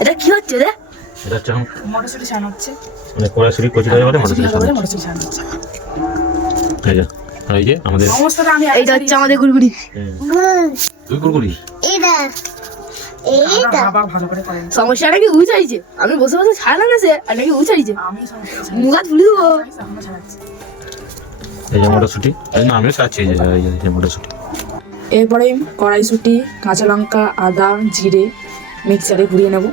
এটা কি হচ্ছে রে? এটা হচ্ছে এখন মটরশুঁটি ছাড়ানো হচ্ছে। মানে কড়াইশুঁটি কচি করে বলে মটরশুঁটি ছাড়ানো। মটরশুঁটি ছাড়ানো হচ্ছে। এই যে আর এই যে আমাদের সমস্তটা আমি এইটা হচ্ছে আমাদের গুড়গুড়ি। দুই কুরকুরি এইটা বাবা ভালো করে করেন। সমস্যাটা কি উচাইছে? আমি বসে বসে ছাড়লাম না সে আর নাকি উচাইছে। আমি সমস্যা মুগাত ফুলি দেবো। আমরা ছাড়াচ্ছি। এই যে মটরশুঁটি এই না আমি ছাড়াচ্ছি এই যে মটরশুঁটি। এরপরে কড়াইশুঁটি, কাঁচা লঙ্কা, আদা, জিরে মিক্সারে ঘুরিয়ে নেব।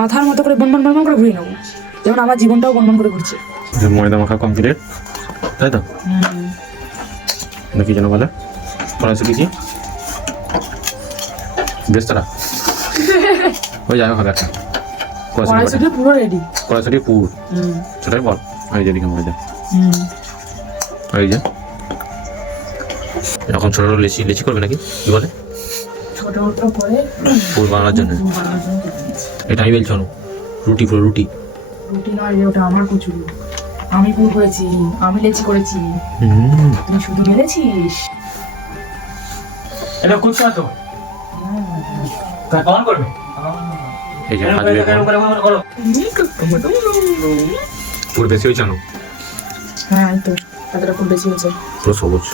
মাথার মতো করে বনবন বনবন করে ঘুরিয়ে নেব, যেমন আমার জীবনটাও বনবন করে ঘুরছে। ময়দা মাখা কমপ্লিট, তাই তো? কি যেন বলে কড়াইশুঁটি কি বেস্তারা ওই যাই হবে একটা কড়াইশুঁটি পুরো রেডি। কড়াইশুঁটি পুর সেটাই বল। ওই যে দিকে ময়দা ওই যে এখন ছোট ছোট লেচি লেচি করবে নাকি কি বলে ছোট ছোট করে পুর বানানোর জন্য। এটা আমি বলছি রুটি পুরো রুটি রুটি নয়, ওটা আমার কচুরি। আমি পুর করেছি, আমি লেচি করেছি, তুই শুধু বেলেছিস। এটা কুচকা তো কেমন করবে? এই যে ভাজবে পুর বেশি হয়েছে না? হ্যাঁ এই তো এতটা পুর বেশি হয়েছে। পুরো সবুজ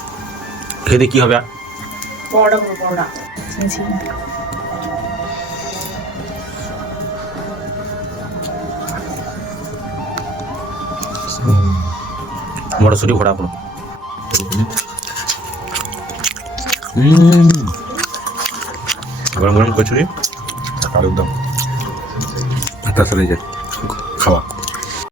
খেতে কি হবে? পরোটা পুরো পরোটা খেয়েছি। মটরশুঁটি ভরা পুরো গরম গরম কচুরি আলুর দম তাছাড়া এই যে খাওয়া